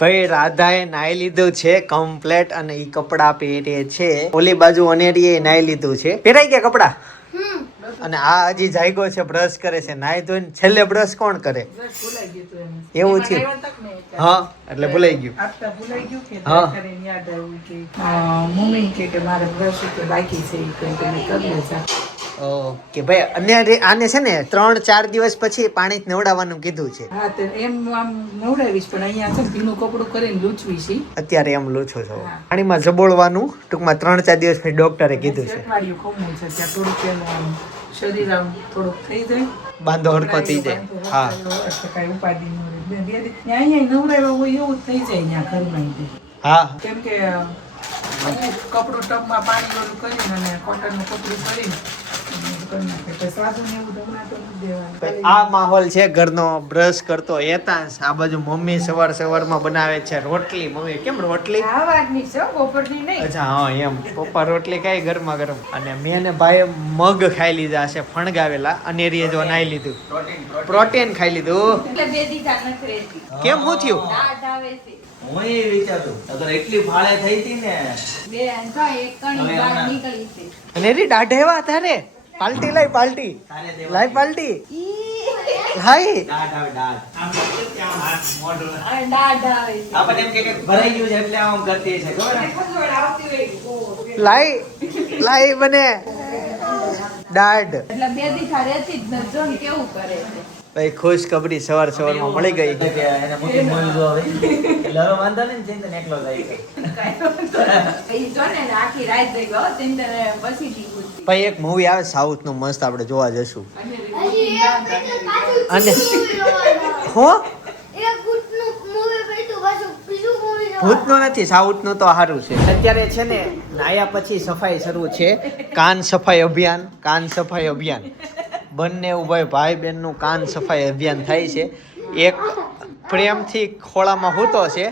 ભાઈ રાધાએ નાઈ લીધું છે કમ્પ્લેટ અને ઈ કપડા પહેરે છે. ઓલી બાજુ અનેરીએ નાઈ લીધું છે. પહેરાઈ ગયા કપડા અને આ હજી જાગ્યો છે, બ્રશ કરે છે. નાઈ ધોઈને છેલ્લે બ્રશ કોણ કરે? એવું છે. હા એટલે ભૂલાઈ ગયું. હા મમ્મી કે મારે બ્રશ કે બાકી છે કે તમે કરી લેજો. ઓકે ભાઈ અને આને છે ને 3-4 દિવસ પછી પાણી નવડાવવાનું કીધું છે. હા તો એમ આમ નવડાવીશ પણ અહીંયા છે ભીનું કપડું કરીને લૂછવી છે. અત્યારે એમ લૂછો છો. પાણીમાં જબોળવાનું ટૂંકમાં 3-4 દિવસ પછી ડોક્ટરે કીધું છે. અઠવાડિયું ખમવું છે ત્યાં થોડુંક એનું શરીર આમ થોડુંક થઈ જાય, બાંધો હરકો થઈ જાય. હા એટલે કાંઈ ઉપાધિ ન રહે. અહીંયા નવડાવ્યા હોય એવું જ થઈ જાય અહીંયા ઘરમાં. હા કેમ કે કપડું ટબમાં પાણી ઓલું કરીને અને કોટનનું કપડું કરીને આ માહોલ છે ઘરનો. બ્રશ કરતો હેતાંશ, આ બાજુ મમ્મી સવારમાં બનાવે છે રોટલી. મમ્મી કેમ રોટલી? અચ્છા હા એમ પપ્પા રોટલી ખાય ગરમા ગરમ. અને મેં ને ભાઈ મગ ખાઈ લીધા છે ફણગાવેલા. અનેરીએ જો નાઈ લીધું, પ્રોટીન ખાઈ લીધું. કેમ શું થયું? હું એ વિચારતું અગર એટલી ફાળે થઈ હતી ને અનેરી દાઢ એવા તારે પાલટી લાઈ પાલટી લાઈ પાલટી લાઈ આપણને એમ કે ભરાઈ ગયું છે એટલે આમ કરતી છે લાઈ લાઈ બને દાઢ. એટલે બે દીખા રહેતી જ ન જોન કેવું કરે છે. ભાઈ ખુશ ખબરી સવારમાં મળી ગઈ. એને મોટી મોલ જો આવે એટલે હવે વાંધો નહીં ચિંતા ને એકલો જાય ઈ જો ને આખી રાત જઈ ગયો ચિંતન પછી થી પૂછી. ભાઈ એક મૂવી આવે સાઉથ નું મસ્ત, આપણે જોવા જશું. અને હો ભૂતનું નથી, સાઉથનું તો સારું છે. અત્યારે છે ને નાયા પછી સફાઈ શરૂ છે. કાન સફાઈ અભિયાન, કાન સફાઈ અભિયાન બંને ભાઈ બહેનનું કાન સફાઈ અભિયાન થાય છે. એક પ્રેમથી ખોળામાં હૂતો છે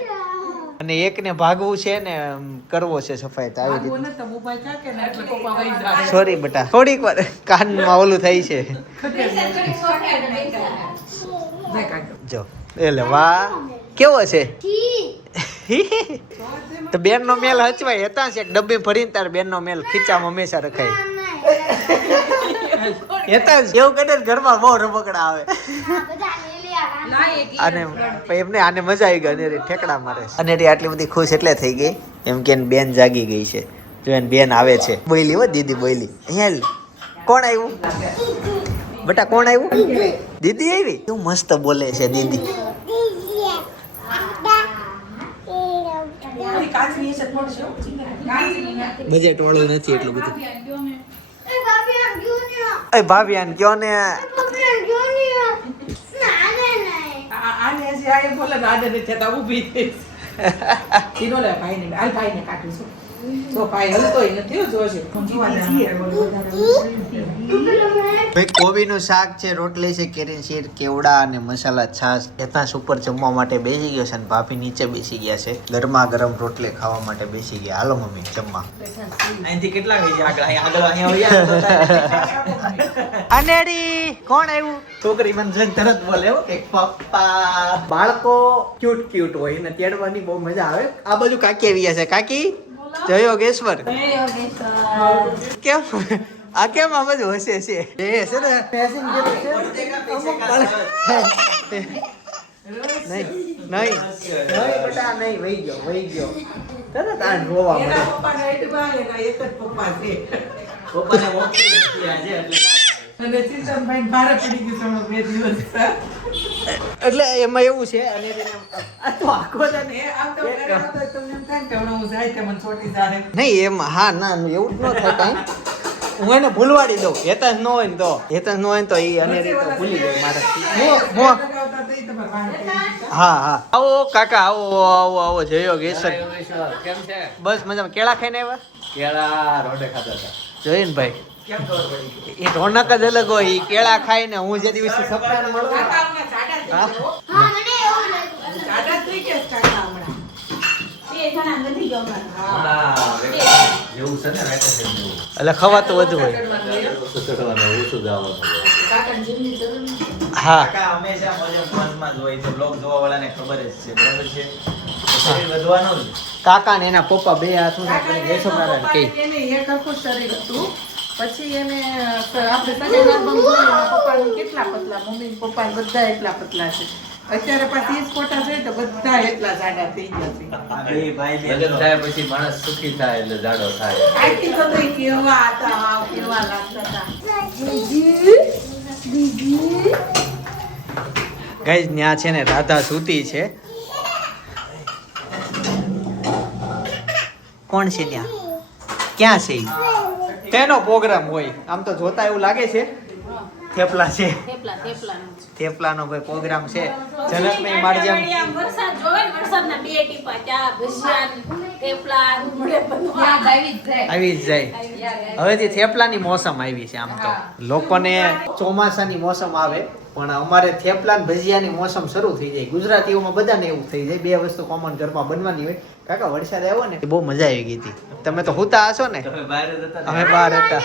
અને એકને ભાગવું છે ને કરવો છે સફાઈ. તો આવી રીતે સોરી બેટા, થોડીક વાર કાનમાં ઓલું થાય છે. જો એટલે વાહ કેવો છે તો બેન નો મેલ હચવાય. હતા એક ડબ્બી ભરીને તાર બેન નો મેલ ખીચામાં હંમેશા રખાય. હતા એવું કરે ઘરમાં બહુ રમકડા આવે. અને એમને આને મજા આવી ગઈ. અનેરી ઠેકડા મારે. અનેરી આટલી બધી ખુશ એટલે થઈ ગઈ એમ કે બેન જાગી ગઈ છે. જો એને બેન આવે છે. બોયલી હો દીદી બોયલી. અહીંયા કોણ આવ્યું બેટા? કોણ આવ્યું? દીદી આવી. કેવું મસ્ત બોલે છે દીદી. બજેટ વાળું નથી એટલું બધું. ભાભી આને કયો ને કોબીનું શાક છે, રોટલી છે, કેરી શીર, કેવડા અને મસાલા છાશ. એતા ઉપર જમવા માટે બેસી ગયો છે અને ભાભી નીચે બેસી ગયા છે. ગરમા ગરમ રોટલી ખાવા માટે બેસી ગયા. હાલો મમ્મી જમવા. અહીંથી કેટલા થઈ ગયા આગળ અહીંયા અનેરી કોણ આવ્યું? છોકરી મને જોઈને તરત બોલે કે પપ્પા. બાળકો ક્યુટ હોય ને તેડવાની બહુ મજા આવે. આ બાજુ કાકી આવી ગયા છે. કાકી જય યોગેશ્વર. કેમ આ કેમ આ બધું હશે છે? એ છે ને નહીં બેટા નહીં. વહી ગયો તરત આ રોવા મળે. પપ્પાને મોકલી દીધી આજે અને ચિંતનભાઈ ભારે પડી ગયું છે 2 દિવસ. એટલે એમાં એવું છે અને આખો તમને એમ થાય કે હું જાય તે મને છોટી જાય નહીં એમ. હા ના એવું જ ન થાય કાંઈ. હું એને ભૂલવાડી દઉં. હેતાંશ ન હોય ને તો એ અનેરી તો ભૂલી ગઈ મારે. હા આવો કાકા આવો જય યોગેશ્વર. કેમ છે? બસ મજામાં. કેળા ખાઈને આવ્યા? કેળા રોડે ખાતા હતા. જોઈને ભાઈ કેમ ખબર પડી? એ રોનક જ અલગ હોય. એ કેળા ખાઈને હું જે દિવસે સપનાને મળું જેવું છે ને એટલે ખવાતું વધુ હોય. ઓછું ચડવાનું ઓછું જવાનું. કાકાની જીવની જરૂર નથી. હા કાકા હંમેશા મોજમાં જ હોય તો બ્લોગ જોવા વાળાને ખબર જ છે બરાબર છે શરીર વધવાનું જ કાકા ને એના પપ્પા બે હાથ ઊંચા કરીને જય સ્વામિનારાયણ કહી. એને એક આખું શરીર હતું પછી એને આપણે સગાઈ આલ્બમ જોઈ એના પપ્પાનું કેટલા પતલા મમ્મી ને પપ્પા બધા એટલા પતલા છે અત્યારે પાછી ઈ જ ફોટા જોઈ તો બધા એટલા જાડા થઈ ગયા છે આ બે ભાઈ બેન લગ્ન થાય પછી માણસ સુખી થાય એટલે જાડો થાય. આખી તો તોય કેવા હતા વાવ કેવા લાગતા હતા ગાઈઝ ત્યાં છે ને રાધા સૂતી છે. કોણ છે ત્યાં? ક્યાં છે ઈ? તેનો પ્રોગ્રામ હોય આમ તો જોતા એવું લાગે છે થેપલા છે થેપલાનો કોઈ પ્રોગ્રામ છે. જનકભાઈ મારી જેમ વરસાદ જોવે ને વરસાદના બે ટીપા ચા ભજીયા થેપલા મળે બધું યાદ આવી જ જાય. આવી જ જાય. હવેથી થેપલાની મોસમ આવી છે. આમ તો લોકોને ચોમાસાની મોસમ આવે પણ અમારે થેપલા ને ભજીયાની મોસમ શરૂ થઈ જાય. ગુજરાતીઓમાં બધાને એવું થઈ જાય. બે વસ્તુ કોમન ઘરમાં બનવાની હોય. કાકા વરસાદ આવ્યો ને બહુ મજા આવી ગઈ હતી. તમે તો હુતા હશો ને? તમે બહાર જ હતા ને? અમે બહાર હતા.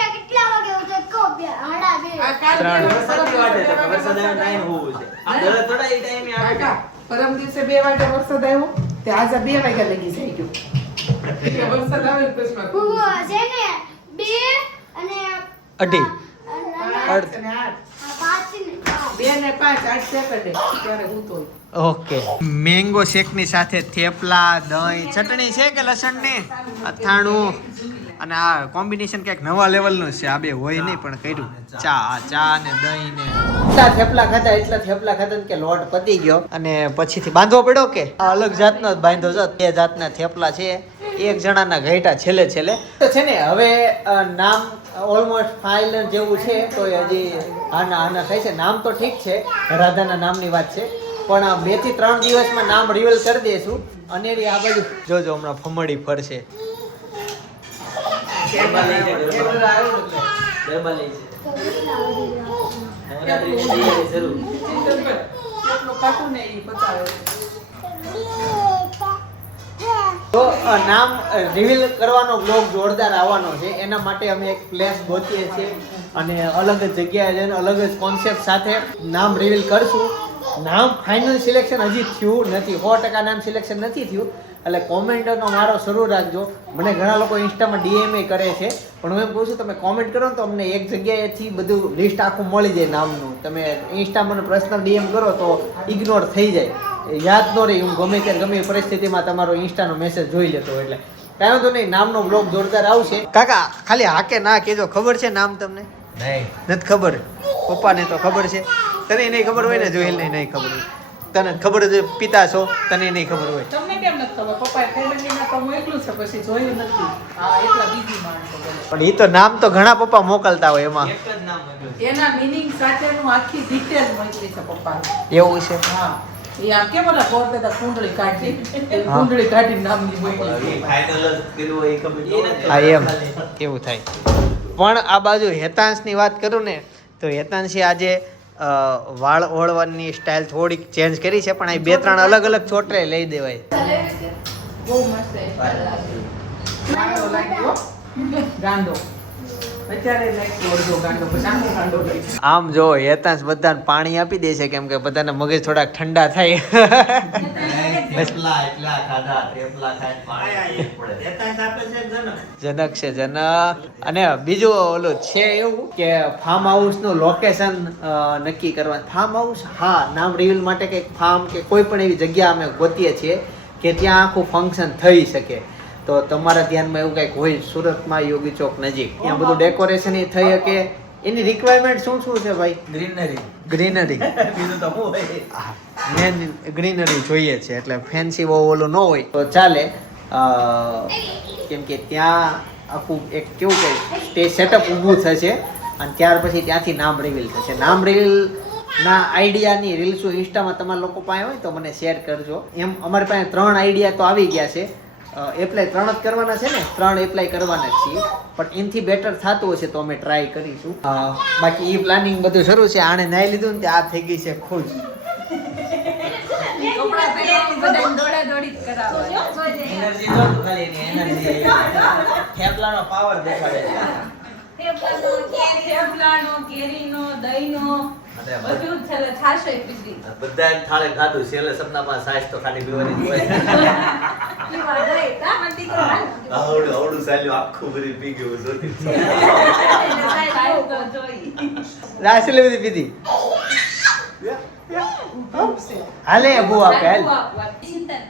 આ કાલ ત્રણ. વરસાદની વાટે તો વરસાદ આવે ટાઈમ હોવું છે આ દરરોજ થોડા એ ટાઈમે આવે કાકા પરમ દિવસે 2 વાગે વરસાદ આવ્યો તે આજે 2 વાગ્યા લગી જઈ ગયો વરસાદ આવે ને પછી અઢી. 5 અને 8 2 ને 5 8 સેકન્ડે ત્યારે ઉતો ઓકે. મેંગો શેકની સાથે થેપલા, દહીં, ચટણી છે કે લસણની, અથાણું અને આ કોમ્બિનેશન કંઈક નવા લેવલનું છે. આ બે હોય નહીં પણ કર્યું. ચા ને દહીં ને એટલા થેપલા ખાધા કે લોટ પતી ગયો અને પછીથી બાંધવો પડ્યો કે આ અલગ જાતનો જ બાંધો છો. 2 જાતના થેપલા છે. એક જણાના ઘેટા છેલ્લે તો છે ને હવે નામ ઓલમોસ્ટ ફાઇલ જેવું છે તો હજી આના થાય છે. નામ તો ઠીક છે, રાધાના નામની વાત છે પણ 2 થી 3 દિવસમાં નામ રિવીલ કરી દઈશું. અને આ બાજુ જોજો હમણાં ફમડી ફરશે. ગરબા લઈ છે ગરબા લઈ છે નવરાત્રીની તૈયારી શરૂ. એટલું કાકું ને ઈ પચાવે તો નામ રિવીલ કરવાનો બ્લોગ જોરદાર આવવાનો છે. એના માટે અમે એક પ્લેસ ગોતીએ છીએ અને અલગ જ જગ્યાએ જઈને અલગ જ કોન્સેપ્ટ સાથે નામ રિવીલ કરશું. નામ ફાઇનલ સિલેક્શન હજી થયું નથી. 100% નામ સિલેક્શન નથી થયું. એટલે કોમેન્ટનો મારો શરૂ રાખજો. મને ઘણા લોકો ઇન્સ્ટામાં ડીએમએ કરે છે પણ હું એમ કહું છું તમે કોમેન્ટ કરો ને તો અમને એક જગ્યાએથી બધું લિસ્ટ આખું મળી જાય નામનું. તમે ઇન્સ્ટામાં મને પર્સનલ ડીએમ કરો તો ઇગ્નોર થઈ જાય, યાદ ન રહી. હું ગમે ત્યારે ગમે એ પરિસ્થિતિમાં તમારો ઇન્સ્ટાનો મેસેજ જોઈ લેતો એટલે કાંઈ વાંધો નહીં. નામનો બ્લોગ જોરદાર આવશે. કાકા ખાલી હા કે ના કહેજો. ખબર છે નામ તમને? નહીં નથી ખબર. પપ્પાને તો ખબર છે. તને નહીં ખબર હોય ને? જોયેલ નહીં ખબર હોય. તને ખબર જ પિતા છો તને નહીં ખબર હોય. તમને કેમ નથી ખબર? પપ્પાએ ફેમિલીમાં તો હું એકલું છે પછી જોયું નથી. હા એટલા બીજી માણસો બોલે. પણ એ તો નામ તો ઘણા પપ્પા મોકલતા હોય એમાં. એક જ નામ મોકલ્યું છે. એના મીનિંગ સાથેનું આખી ડિટેલ મોકલી છે પપ્પાને. એવું છે. હા એ આમ કેમ ઓલા પોરદાદા કુંડળી કાઢી કુંડળી કાઢી નામની મોકલી એ છે. ફાઇનલ જ કર્યું હોય એ ખબર એ નથી. હા એમ એવું થાય. પણ આ બાજુ હેતાંશની વાત કરું ને તો હેતાંશે આજે વાળ ઓળવાની સ્ટાઇલ થોડીક ચેન્જ કરી છે પણ અહીં 2-3 અલગ ચોટલે લઈ દેવાય. બહુ મસ્ત છે. ગાંડો લાગ્યો ગાંડો અત્યારે લાગ્યો અડધો ગાંડો પછી આખો ગાંડો લઈ ગયો. આમ જો હેતાંશ બધાને પાણી આપી દે છે કેમ કે બધાના મગજ થોડાક ઠંડા થાય. થેપલા એટલા ખાધા થેપલા ખાઈને પાણી પીવું પડે. હેતાંશ આપે છે જનક. જનક છે જનક. અને બીજું ઓલું છે એવું કે ફાર્મ હાઉસ નું લોકેશન નક્કી કરવા. ફાર્મ હાઉસ હા નામ રિવીલ માટે કંઈક ફાર્મ કે કોઈ પણ એવી જગ્યા અમે ગોતીએ છીએ કે ત્યાં આખું ફંક્શન થઈ શકે. તો તમારા ધ્યાનમાં એવું કંઈક હોય સુરતમાં યોગી ચોક નજીક ત્યાં બધું ડેકોરેશન થઈ શકે એની રિક્વાયરમેન્ટ શું છે ભાઈ? Greenery greenery. બીજું તો હું હોય મેન ગ્રીનરી જોઈએ છે એટલે ફેન્સી બહુ ઓલું ન હોય તો ચાલે. કેમ કે ત્યાં આખું એક કેવું કે સ્ટેજ સેટઅપ ઊભું થશે અને ત્યાર પછી ત્યાંથી નામ રિવીલ થશે. નામ રિવીલ ના આઈડિયાની રીલ્સો ઇન્સ્ટામાં તમારા લોકો પાસે હોય તો મને શેર કરજો. એમ અમારી પાસે 3 આઈડિયા તો આવી ગયા છે. એપ્લાય 3 જ કરવાના છે ને, 3 એપ્લાય કરવાના જ છીએ પણ એનથી બેટર થતું હશે તો અમે ટ્રાય કરીશું. બાકી એ પ્લાનિંગ બધું શરૂ છે. આણે નાઈ લીધું ને આ થઈ ગઈ છે ખુશ. કપડાં પહેરવાની બધાને દોડાદોડી જ કરાવવાની. એનર્જી જો તું ખાલી એની એનર્જી થેપલાનો પાવર દેખાડે છે. થેપલાનો, કેરીનો, દહીંનો, અને બધું જ છેલ્લે છાશે પીધી. બધા થાળે ખાધું છેલ્લે સપનામાં સાસ તો ખાલી પીવાની જ હોય. પીવા ગઈ, કા મારો દીકરો હાલ. આવડું ચાલ્યું આખું બધી પી ગયું જોતી એટલે સાહેબ તો જોઈ. રાસલી બધી પીધી હાલે બુઆ પહેલ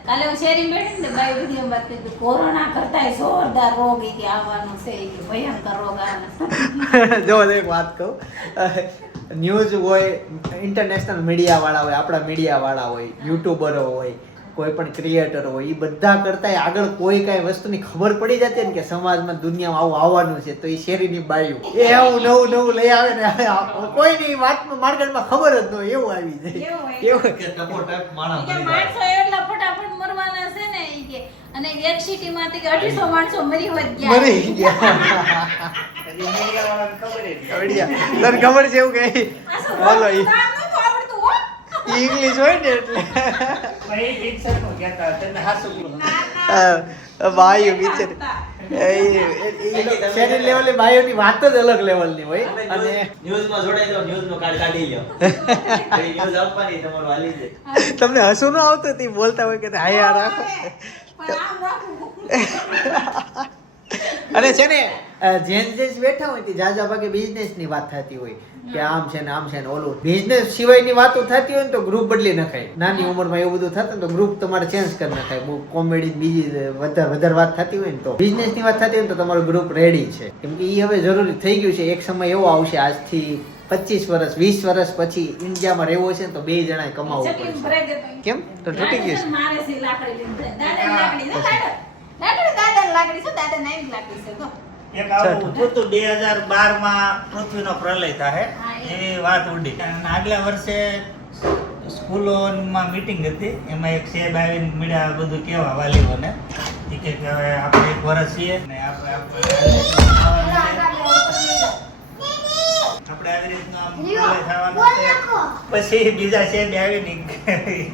કાલે હું શેરીમાં બેઠી ને બાઈ વિડીયો વાત કરી કોરોના કરતાંય જોરદાર રોગ ઈ કે આવવાનો છે ઈ કે ભયંકર રોગ આવે. જો એક વાત કહું ન્યૂઝ હોય ઇન્ટરનેશનલ મીડિયા વાળા હોય આપણા મીડિયા વાળા હોય યુટ્યુબરો હોય કોઈ પણ ક્રિએટર હોય એ બધા કરતાંય આગળ કોઈ કાંઈ વસ્તુની ખબર પડી જતી ને કે સમાજમાં દુનિયામાં આવું આવવાનું છે તો એ શેરીની બાયું એ આવું નવું લઈ આવે ને કોઈની વાતમાં માર્કેટમાં ખબર જ ન હોય એવું આવી જાય એવું કે ટપો ટપ માણસ ઈ કે મરી જાય. માણસો એટલા ફટાફટ મરવાના છે ને ઈ કે અને એક સિટીમાંથી કે 250 માણસો મરી હોત ગયા. મરી ગયા તને ખબર છે એવું કે બોલો નામ નતું આવડતું હો. ઇંગ્લિશ હોય ને એટલે ભાઈ પિક્ચર નું કહેતા તને હાસુ બાયું બિચારી શેરી લેવલે બાયોની વાત જ અલગ લેવલની હોય અને ન્યૂઝમાં જોડાઈ જાઓ, ન્યૂઝનો કાર્ડ કાઢી લ્યો. એ ન્યૂઝ આપવાની તમારું હાલી જાય. તમને હસવું ન આવતું તે બોલતા હોય કે હાયા રાખો પણ આમ રાખવું. અને છે ને જેન્ટ્સ બેઠા હોય તે જાજા ભાગે બિઝનેસ ની વાત થતી હોય કે આમ છે ને ઓલું બિઝનેસ સિવાયની વાતો થતી હોય ને તો ગ્રુપ બદલી નખાય નાની ઉંમરમાં એવું બધું થતું ને તો ગ્રુપ તમારે ચેન્જ કરી નખાય બહુ કોમેડી બીજી વધારે વાત થતી હોય ને તો બિઝનેસ ની વાત થતી હોય ને તો તમારું ગ્રુપ રેડી છે કેમ કે એ હવે જરૂરી થઈ ગયું છે એક સમય એવો આવશે આજથી 25 વર્ષ 20 વર્ષ પછી ઇન્ડિયામાં રહેવો છે ને તો 2 જણાએ કમાવવું ચકલીને પડશે ભરાઈ દેતો. કેમ તો તૂટી ગયું છે મારે છે લાકડી લઈને જાય. દાદાની લાકડી છે, દાદાની લાકડી છે, દાદાની આવી લાકડી છે તો. એક આવું થતું 2012 માં પૃથ્વીનો પ્રલય થાય એવી વાત ઉડી અને આગલા વર્ષે સ્કૂલોમાં મીટિંગ હતી એમાં એક સાહેબ આવીને મળ્યા બધું કેવા વાલીઓને એ કે હવે આપણે 1 વર્ષ છીએ ને આપણે આવી રીતના આમ પ્રલય થવાનો છે પછી બીજા સાહેબ આવીને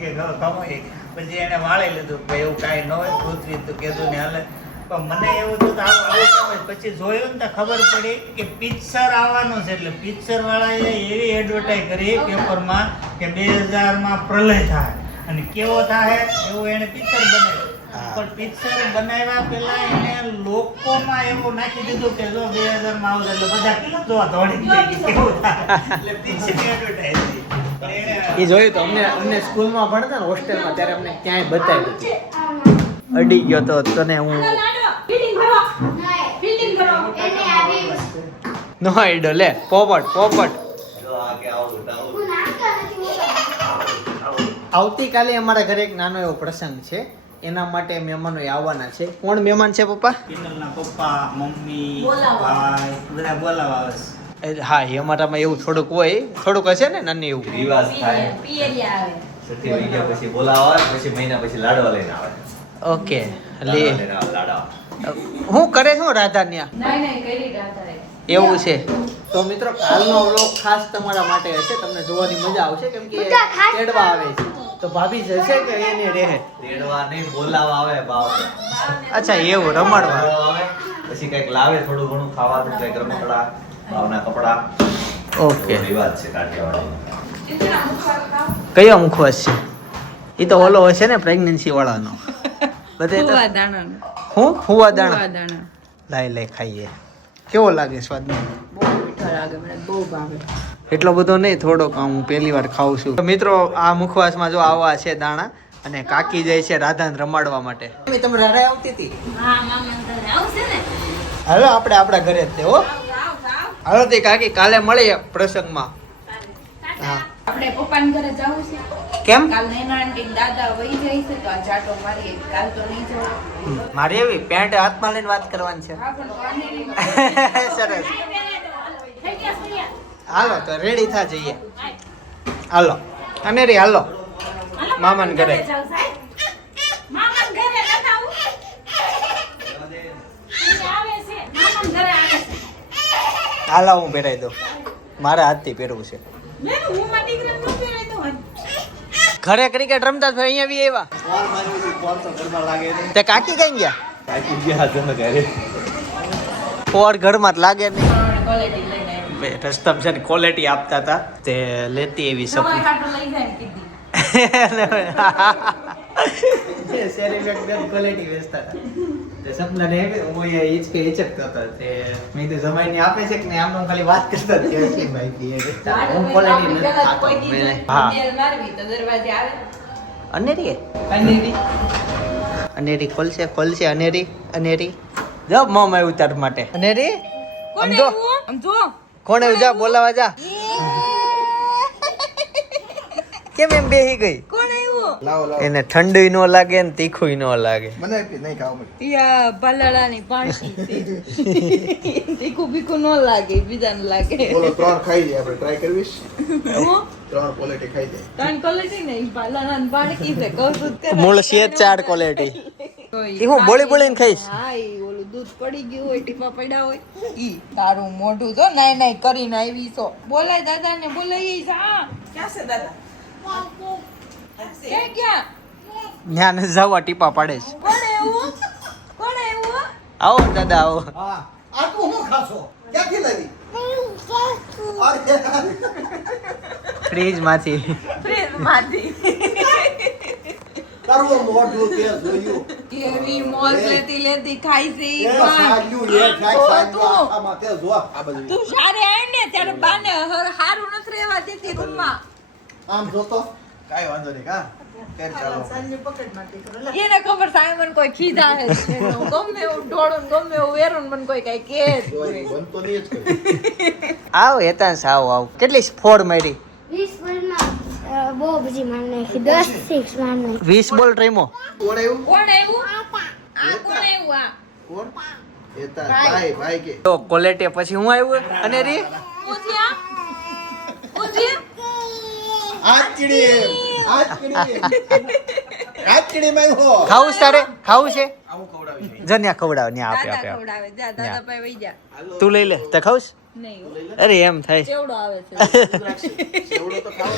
કે કમાઈ પછી એને વાળી લીધું કે એવું કાંઈ ન હોય પૃથ્વી તો કીધું ને હાલે પણ મને એવું થયું કે આવું કેમ હોય? પછી જોયું ને તો ખબર પડી કે પિક્ચર આવવાનું છે એટલે પિક્ચર વાળાએ એવી એડવર્ટાઈઝ કરી પેપરમાં કે 2000 માં પ્રલય થાય અને કેવો થાય એવું એને પિક્ચર બનાવ્યું પણ પિક્ચર બનાવ્યા પહેલા એને લોકોમાં એવું નાખી દીધું કે જો 2000 માં આવશે એટલે બધા કેટલા જોવા દોડી જાય કેવું થાય એટલે પિક્ચરની એડવર્ટાઈઝ એ જોયું તો અમને સ્કૂલમાં ભણતા ને હોસ્ટેલમાં ત્યારે અમને ક્યાંય બતાવ્યું હતું અડી ગયો તો તને હું લાડો, ફીડિંગ ભરો. ફીડિંગ ભરો. નો આઈડો લે પોપટ જો આ કે આવું આવું. આવતીકાલે અમારા ઘરે એક નાનો એવો પ્રસંગ છે એના માટે મહેમાનો આવવાના છે કોણ મહેમાન છે પપ્પા કિનલના પપ્પા મમ્મી બોલાવવા. ભાઈ બધા બોલાવા આવે છે. હા એ અમારામાં એવું થોડુંક હશે ને નાની એવું રિવાજ થાય. પિયરિયા આવે. સતી વહી ગયા પછી બોલાવા આવે, પછી મહિના પછી લાડવા લઈને આવે. ઓકે લાડવા લે લઈને આવે, લાડવા. હું કરે છું રાધા ન્યા નહીં કરી દાદા. એવું છે તો મિત્રો કાલનો વ્લોગ ખાસ તમારા માટે હશે તમને જોવાની મજા આવશે કેમ કે તેડવા આવે છે તો ભાભી જશે કે એને રહે તેડવા નહીં, બોલાવા આવે બાપ. અચ્છા એવું રમાડવા બોલાવા આવે, પછી કંઈક લાવે થોડું ઘણું ખાવાનું, કંઈક રમકડા, બાવના કપડા. ઓકે એવો રિવાજ છે કાઠિયાવાડી. કયો મુખવાસ છે એ તો ઓલો હશે ને પ્રેગ્નન્સી વાળાનો બધે તો હું ફુવા દાણા લાઈ ખાઈએ કેવો લાગે સ્વાદમાં એટલો બધો નહીં થોડોક હું પહેલી વાર ખાઉં છું તો મિત્રો આ મુખવાસમાં જો આવા છે દાણા અને કાકી જાય છે રાધાને રમાડવા માટે તમે રાધા આવતી હતી હા મામા ઘરે આવશે ને. હાલો આપણે આપણા ઘરે જ તે હો આવ. હાલો તે કાકી કાલે મળીએ પ્રસંગમાં હા આપણે પપ્પાના ઘરે જવું છે કેમ કાલ નૈના આંટી દાદા વહી જાય છે તો આ જાટો મારીએ કાલ તો નહીં જવું મારી એવી પેન્ટ હાથમાં લઈને વાત કરવાની છે હા પણ પાણી સરસ થઈ ગયા સૂર્યા. હાલો તો રેડી થા જઈએ હાલો અને રે હાલો હાલો, મામાને ઘરે. જાઉં સાહેબ. મામાને ઘરે નતા આવું. ઈ આવે છે. મામાને ઘરે આવે છે. હાલો હું પહેરાઈ દઉં મારા હાથથી પહેરવું છે મેં તો હું મારી દીકરીને ન પહેરાવી દઉં હજી. ઘરે ક્રિકેટ રમતા જ અહીંયા બી આવ્યા તે કાકી કઈ ગયા કાકી ગયા તમે ઘરે. પોર ઘરમાં જ લાગે નહીં ક્વોલિટી લઈને આવી. રસ્તમ છે ને ક્વોલિટી આપતા હતા તે લેતી એવી તમારે સપનું હાટું લઈ જાય ને કીધી. શેરી બેગ ક્વોલિટી વેચતા હતા તે સપનાને હું એ હિચકતો હતો તે મેં તો જમાઈને આપે છે કે નહીં આમ ખાલી વાત કરતા જ કે એટલી માહિતી એ હું ક્વોલિટી નથી પેલા કોઈ ખાતો. કીધું, હા બેલ મારવી તો દરવાજે આવે. અનેરી અનેરી. અનેરી ખોલશે અનેરી જો મોમ આવ્યું તાર માટે અનેરી આમ જો આમ જો. કોણ આવ્યું જા બોલાવા જા કેમ એમ બેહી ગઈ કોણ આવ્યું? એને ઠંડુય ન લાગે ને તીખુંય ન લાગે યા ભલાડાની પાણી છે. તીખું બીખું ન લાગે, બીજાને લાગે. ત્રણ ખાઈ જાય આપણે ટ્રાય કરવીશ હું? ત્રણ ક્વોલિટી ખાઈ જાય ત્રણ ક્વોલિટી નહીં, ભલાડાની પાણી છે. કહું છું જ મૂળ છે 4 ક્વોલિટી ઈ હું બોલીને ખાઈશ હા, ઈ ઓલું દૂધ પડી ગયું હોય, ટીપા પડ્યા હોય ઈ. તારું મોઢું જો નાઈ કરીને આવી છો. બોલાય દાદાને, બોલાય. હા, ક્યાં છે દાદા? ક્યાં? ન્યા ને જાવા ટીપા પાડે છે કોણ એવું? આવો દાદા આવો આ તું હું ખાશો ક્યાંથી લાવી ફ્રીજ માંથી ફ્રીજમાંથી. તારું મોઢું તે જોયું કેવી મોજ લેતી ખાઈ છે ઈ એ પણ. સાડ્યું એ ખાઈ તો સાડ્યું તું- આખામાં તે જો આ બધું તું સારે આય ને ત્યારે બાને હારું નથી રહેવા દેતી રૂમમાં. આમ જોતો કાઈ વાંધો નહીં કા કેર ચાલો એને ખબર સાયમન કોઈ ખીધા હે છે. ગમે એવું ઢોળું ને ગમે એવું વેરું ને મને કોઈ કઈ કે જ જોઈ નહીં. બનતો નહીં જ કરે આવો હેતાંશ આવો કેટલી ફોડ મારી 20 બોલમાં બહુ બધી માર નાખી 10 6 માર નાખી 20 બોલ ટ્રેમો કોણ આવ્યું કોણ આવ્યું? આ કોણ આવ્યું? આ કોણ એતા ભાઈ કે તો ક્વોલિટી પછી હું આવ્યું અને રી પૂછ્યા? આચડી માં હો ખાવું છે તારે ખાવું છે આવું ખવડાવી છે. જન્યા ખવડાવ ન્યા આપે દાદા આપે ખવડાવે. જા દાદા પાસે વઈ જા. તું લઈ લે તે ખાવું નહીં, છે? અરે એમ થાય ચેવડો આવે છે. સેવડો તો ખાવો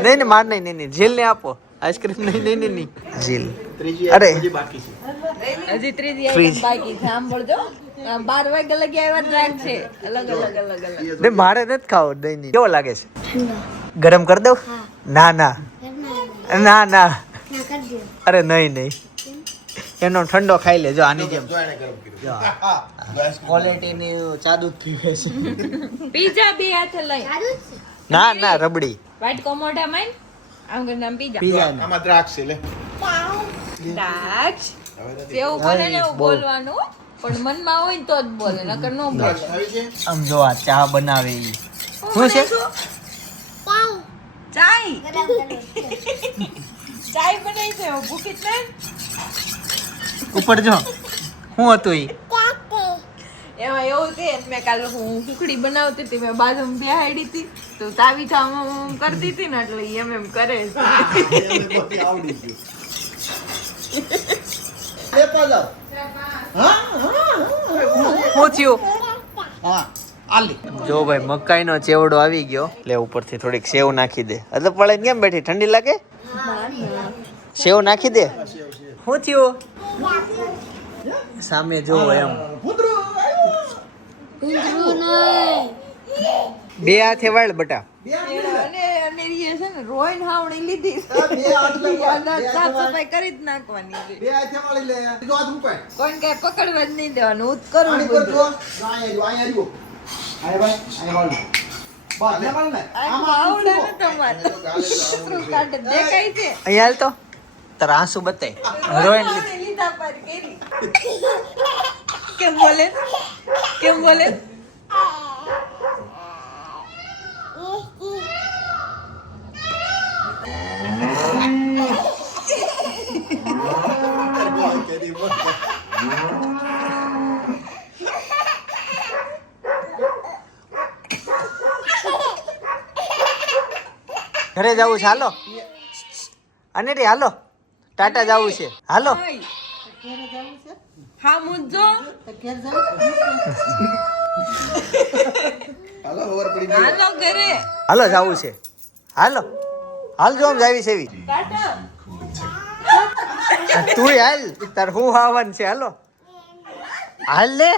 નહીં માર નહીં જીલ ને આપો આઈસ્ક્રીમ નહીં જીલ ત્રીજી અરે. હજી બાકી છે હજી ત્રીજી Fridge. આઈટમ બાકી છે. સાંભળજો, 12 વાગે લગી આવ્યા ટ્રેક છે. અલગ. ને મારે નથી ખાવો નહીં કેવો લાગે છે ગરમ કરી દઉં ના ના ના કરી દો અરે નહીં એનો ઠંડો ખાઈ લેજો આની જેમ જો એને ગરમ કર્યું ક્વોલિટી ની ચા દૂધ પીવે છે પીઝા બે હાથે લઈ. સારું જ છે ના રબડી વ્હાઈટ કોમોડા માં આમ કરીને આમ પીઝા. પીઝા આમાં દ્રાક્ષ છે લે દ્રાક્ષ હવે નથી જેવું બને ને એવું બહુ. બોલવાનું, પણ મનમાં હોય ને તો જ બોલે, નકર ન બોલે. દ્રાક્ષ આવી છે આમ જો આ ચા બનાવે ઈ શું છે ચાય ગરમ ગરમ ચાય બનાવી છે ભૂખી જ નહીં. ઉપર જો શું હતું ઈ એમાં એવું છે, મેં કાલે હું ખીચડી બનાવતી હતી, મેં બાજુમાં બેહાડી હતી તો તાવી આમ કરતી હતી ને એટલે ઈ એમ કરે છે. એને બધી આવડી ગયું લે પાછો શું થયું હા આલી જો ભાઈ મકાઈનો ચેવડો આવી ગયો લે ઉપરથી થોડીક સેવ નાખી દે એટલે પડે કેમ બેઠી ઠંડી લાગે સેવ નાખી દે શું થયું સામે જોવો એમ ઊંધરું નહીં બે હાથે વાળ બટા અને ઈ છે ને રોઈન હાવણી લીધી છે. સાફ સફાઈ કરી જ નાખવાની છે. બે હાથે વાળી લે જો હાથ ઉપર કોઈને કઈ પકડવા જ નહીં દેવાનું, હું જ કરું આની બધું. પર જો આયા જો આયા ભાઈ આયા વાળી બસ લે વાળી ને આમાં આવડે ને તમારે શું કાઢે દેખાય છે. અહીંયા હાલ તો તારા આંસુ બતાય રોઈન હાવણી લીધા પર કરી. કેમ બોલે ઘરે જવું છે હાલો અને રે હાલો ટાટા જવું છે હાલો હા મુજો હાલો ખબર પડી ગઈ હાલો ઘરે હાલો જવું છે હાલો હાલ જો આમ જાવી સેવી ટાટા. તું હાલ તાર હું આવવાનું છે હાલો હાલ લે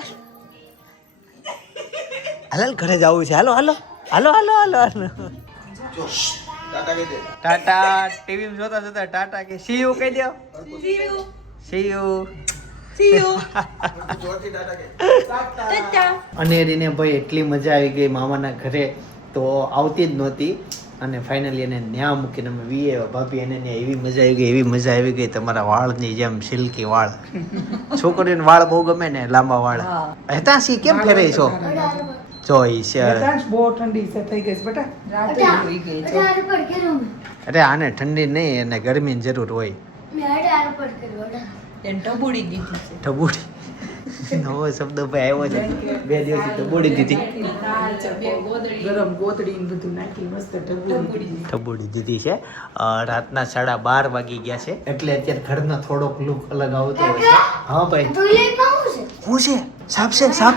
હાલ ઘરે જવું છે. હાલો હાલો હાલો હાલો હાલો હાલો. ટાટા. ટીવી જોતા જોતા ટાટા કે સી યુ કહી દો. C you. અને એને ભાઈ એટલી મજા આવી ગઈ મામાના ઘરે તો આવતી જ નહોતી અને ફાઇનલી એને ન્યા મૂકીને અમે વી આવ્યા. ભાભી એને ત્યાં એવી મજા આવી ગઈ, એવી મજા આવી ગઈ. તમારા વાળની જેમ સિલ્કી વાળ. છોકરીઓને વાળ બહુ ગમે ને, લાંબા વાળ. હતા સી કેમ ફેરે છો? જોઈ છે. બહુ ઠંડી છે થઈ ગઈ છે બેટા. રાતે હોઈ ગઈ છે. અરે આને ઠંડી નહીં, એને ગરમીની જરૂર હોય. એને ટબુડી દીધી છે. ટબુડી નવો શબ્દ ભાઈ આવ્યો છે. 2 દિવસથી ટબુડી દીધી. ગરમ ગોતડી ને બધું નાખી મસ્ત ટબુડી દીધી છે. રાતના 12:30 વાગી ગયા છે એટલે અત્યારે ઘરનો થોડોક લુક અલગ આવતો હોય છે. હા ભાઈ શું છે? સાપ છે? સાપ?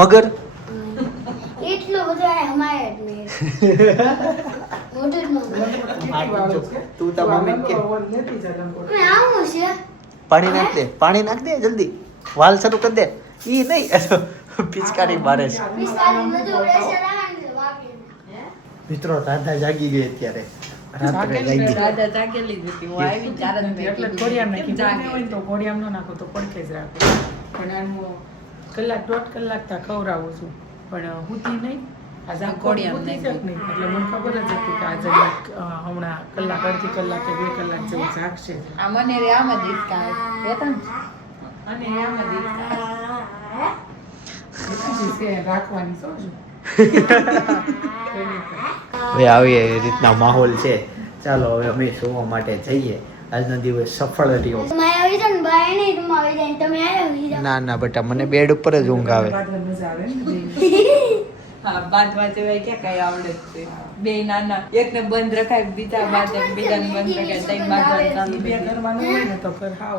મગર? એટલો બધો અમારે જ નહીં. તું તાર મમ્મી કે આવું છે પાણી નાખ દે, પાણી નાખ દે જલ્દી. વાલ શરૂ કરી દે. ઈ નહીં પિચકારી મારે છે. મિત્રો રાધા જાગી ગઈ અત્યારે. રાત્રે જાગી. દાદા જાગેલી જ હતી. હું આવી ચાર જ એટલે ઘોડિયામ નાખી જાગે હોય તો ઘોડિયામ ન નાખો તો પડખે જ રાખો. પણ આનું કલાક 1.5 કલાક તા ખવડાવું છું પણ હુતી નહીં. આજે ઘોડિયામ હુતી જ નહીં એટલે મને ખબર જ હતી કે આજે હમણાં કલાક અડધી કલાક કે 2 કલાક જેવું જાગશે. આ મને રે આમ જ હિસકા હતા ને. અને આમ જ છે રાખવાની સમજો. હવે આવી રીતના માહોલ છે. ચાલો હવે અમે સુવા માટે જઈએ. આજનો દિવસ સફળ રહ્યો. ના ના બેટા, મને બેડ ઉપર જ ઊંઘ આવે. મજા આવે ને હા બાદમાં જેવાય ક્યાં કઈ આવડે જ છે. બે નાના એકને બંધ રખાય બીજાને બંધ રખાય તઈ બાજવા ચાલુ બે કરવાનું હોય ને તો ઘર હાવ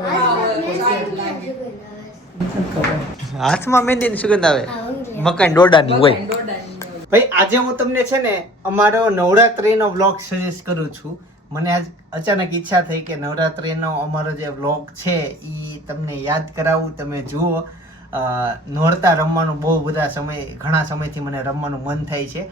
હાથમાં મહેંદીની સુગંધ આવે. મકાન ડોડાની હોય. ભાઈ આજે હું તમને છે ને અમારો નવરાત્રીનો વ્લોગ સજેસ્ટ કરું છું. મને આજ અચાનક ઈચ્છા થઈ કે નવરાત્રીનો અમારો જે વ્લોગ છે એ તમને યાદ કરાવું, તમે જુઓ. નોરતા રમવાનું બહુ ઘણા સમયથી મને રમવાનું મન થાય છે.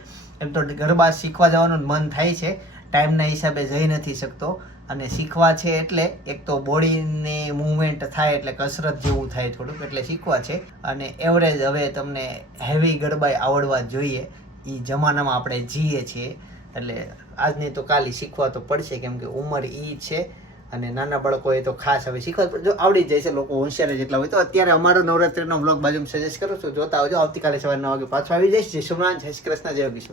એમ તો ગરબા શીખવા જવાનું મન થાય છે, ટાઈમના હિસાબે જઈ નથી શકતો. અને શીખવા છે એટલે એક તો બોડીની મૂવમેન્ટ થાય એટલે કસરત જેવું થાય થોડુંક, એટલે શીખવા છે. અને એવરેજ હવે તમને હેવી ગરબા આવડવા જોઈએ. એ જમાનામાં આપણે જીએ છીએ એટલે આજની તો કાલે શીખવા તો પડશે, કેમ કે ઉંમર છે. અને નાના બાળકોએ તો ખાસ હવે શીખવા જો આવડી જાય છે. લોકો હોશિયાર જેટલા હોય તો અત્યારે અમારો નવરાત્રીનો વ્લોગ બાજુમાં સજેસ્ટ કરું છું, જોતા આવજો. આવતીકાલે સવારે 9 વાગે પાછો આવી જઈશ. જય સોમનાથ, જય શ્રી કૃષ્ણ, જય વિશ્વ.